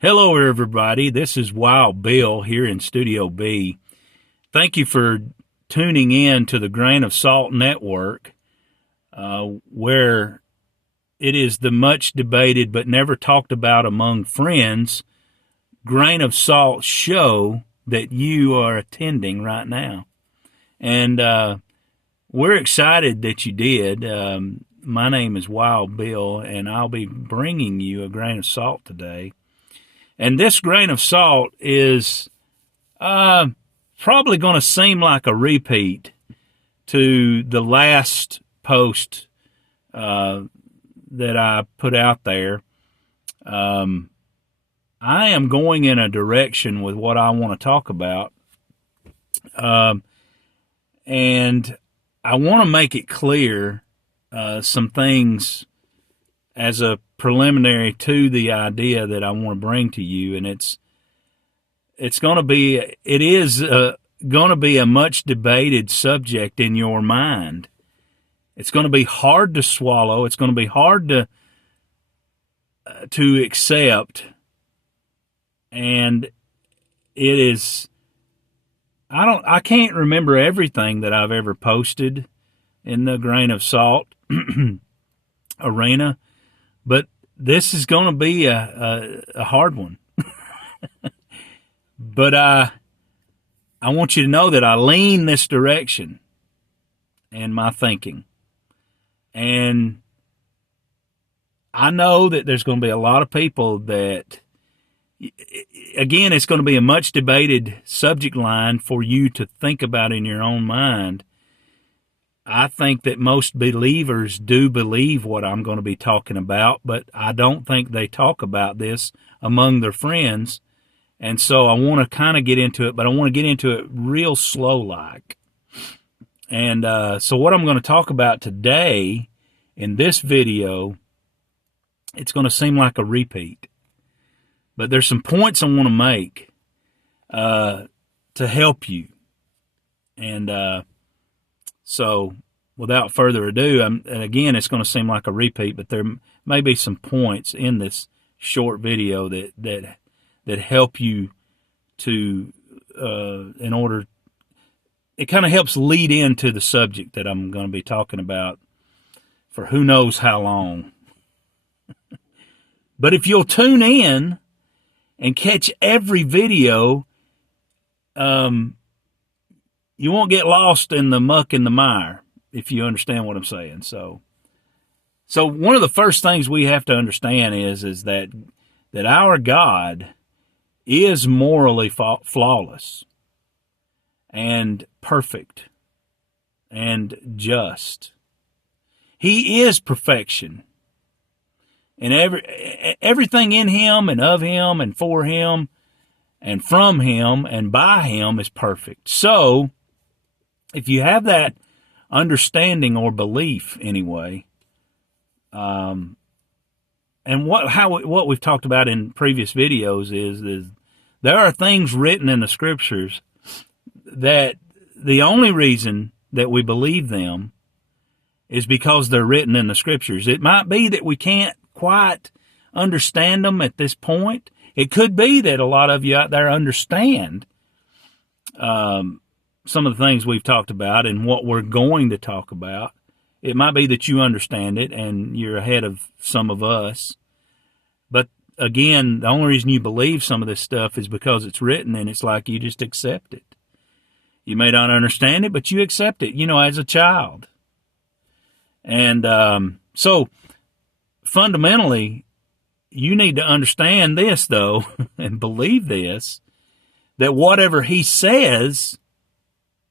Hello, everybody. This is Wild Bill here in Studio B. Thank you for tuning in to the Grain of Salt Network, where it is the much debated but never talked about among friends Grain of Salt show that you are attending right now. And we're excited that you did. My name is Wild Bill, and I'll be bringing you a grain of salt today. And this grain of salt is probably going to seem like a repeat to the last post that I put out there. I am going in a direction with what I want to talk about. And I want to make it clear some things as a preliminary to the idea that I want to bring to you. And it is going to be a much debated subject in your mind. It's going to be hard to swallow. It's going to be hard to accept. And it is, I can't remember everything that I've ever posted in the grain of salt arena, but this is going to be a hard one. But I want you to know that I lean this direction in my thinking. And I know that there's going to be a lot of people that, again, it's going to be a much debated subject line for you to think about in your own mind. I think that most believers do believe what I'm going to be talking about, but I don't think they talk about this among their friends. And so I want to kind of get into it, but I want to get into it real slow-like. And so what I'm going to talk about today in this video, it's going to seem like a repeat. But there's some points I want to make to help you. And so without further ado, and again, it's going to seem like a repeat, but there may be some points in this short video that help you to, in order, it kind of helps lead into the subject that I'm going to be talking about for who knows how long. But if you'll tune in and catch every video, you won't get lost in the muck and the mire, if you understand what I'm saying. So one of the first things we have to understand is that our God is morally flawless and perfect and just. He is perfection. And everything in him and of him and for him and from him and by him is perfect. So if you have that understanding or belief anyway, and what we've talked about in previous videos is there are things written in the scriptures that the only reason that we believe them is because they're written in the scriptures. It might be that we can't quite understand them at this point. It could be that a lot of you out there understand some of the things we've talked about and what we're going to talk about. It might be that you understand it and you're ahead of some of us. But again, the only reason you believe some of this stuff is because it's written, and it's like you just accept it. You may not understand it, but you accept it, as a child. And so fundamentally, you need to understand this, though, and believe this, that whatever he says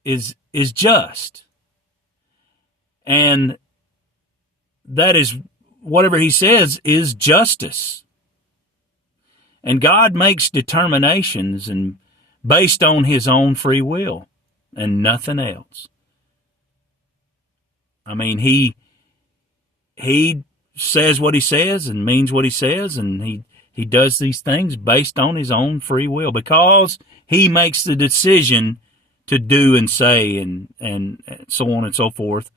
is just. And that is, whatever he says is justice. And God makes determinations and based on his own free will and nothing else. I mean, he says what he says and means what he says, and he does these things based on his own free will because he makes the decision to do and say and so on and so forth.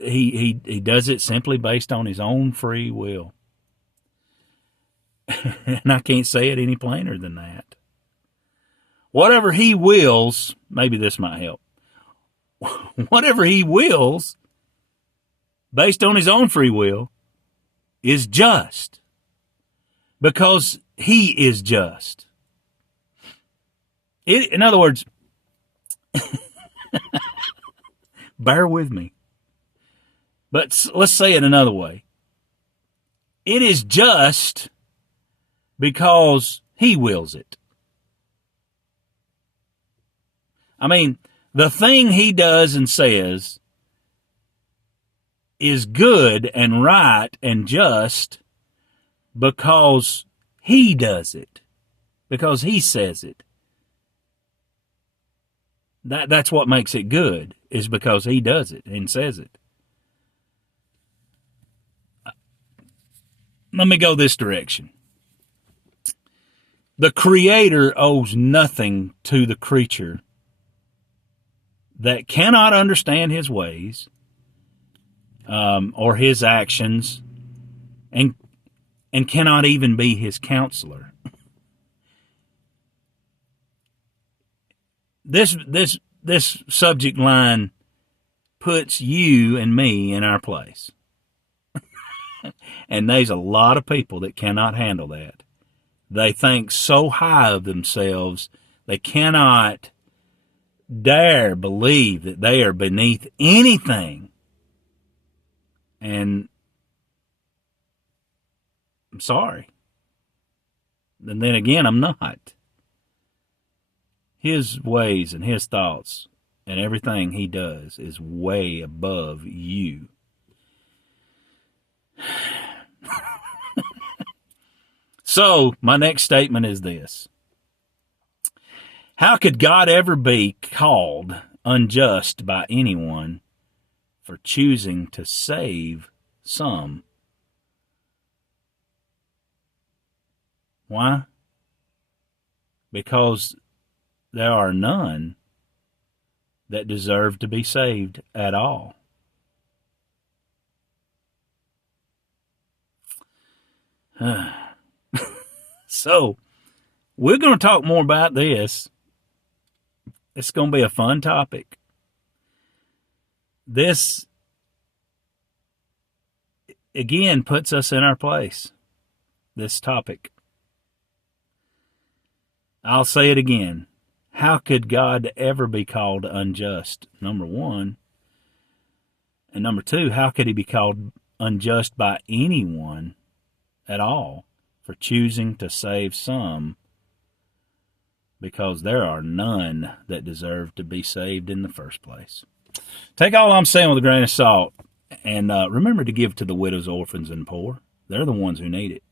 He does it simply based on his own free will. And I can't say it any plainer than that. Whatever he wills, maybe this might help. Whatever he wills, based on his own free will, is just. Because he is just. In other words, bear with me. But let's say it another way. It is just because he wills it. I mean, the thing he does and says is good and right and just because he does it, because he says it. That's what makes it good, is because he does it and says it. Let me go this direction. The Creator owes nothing to the creature that cannot understand his ways or his actions and cannot even be his counselor. This subject line puts you and me in our place. And there's a lot of people that cannot handle that. They think so high of themselves, they cannot dare believe that they are beneath anything. And I'm sorry. And then again, I'm not. His ways and his thoughts and everything he does is way above you. So, my next statement is this. How could God ever be called unjust by anyone for choosing to save some? Why? Because there are none that deserve to be saved at all. So, we're going to talk more about this. It's going to be a fun topic. This, again, puts us in our place, this topic. I'll say it again. How could God ever be called unjust? Number one. And number two, how could he be called unjust by anyone at all for choosing to save some, because there are none that deserve to be saved in the first place? Take all I'm saying with a grain of salt, and remember to give to the widows, orphans, and poor. They're the ones who need it.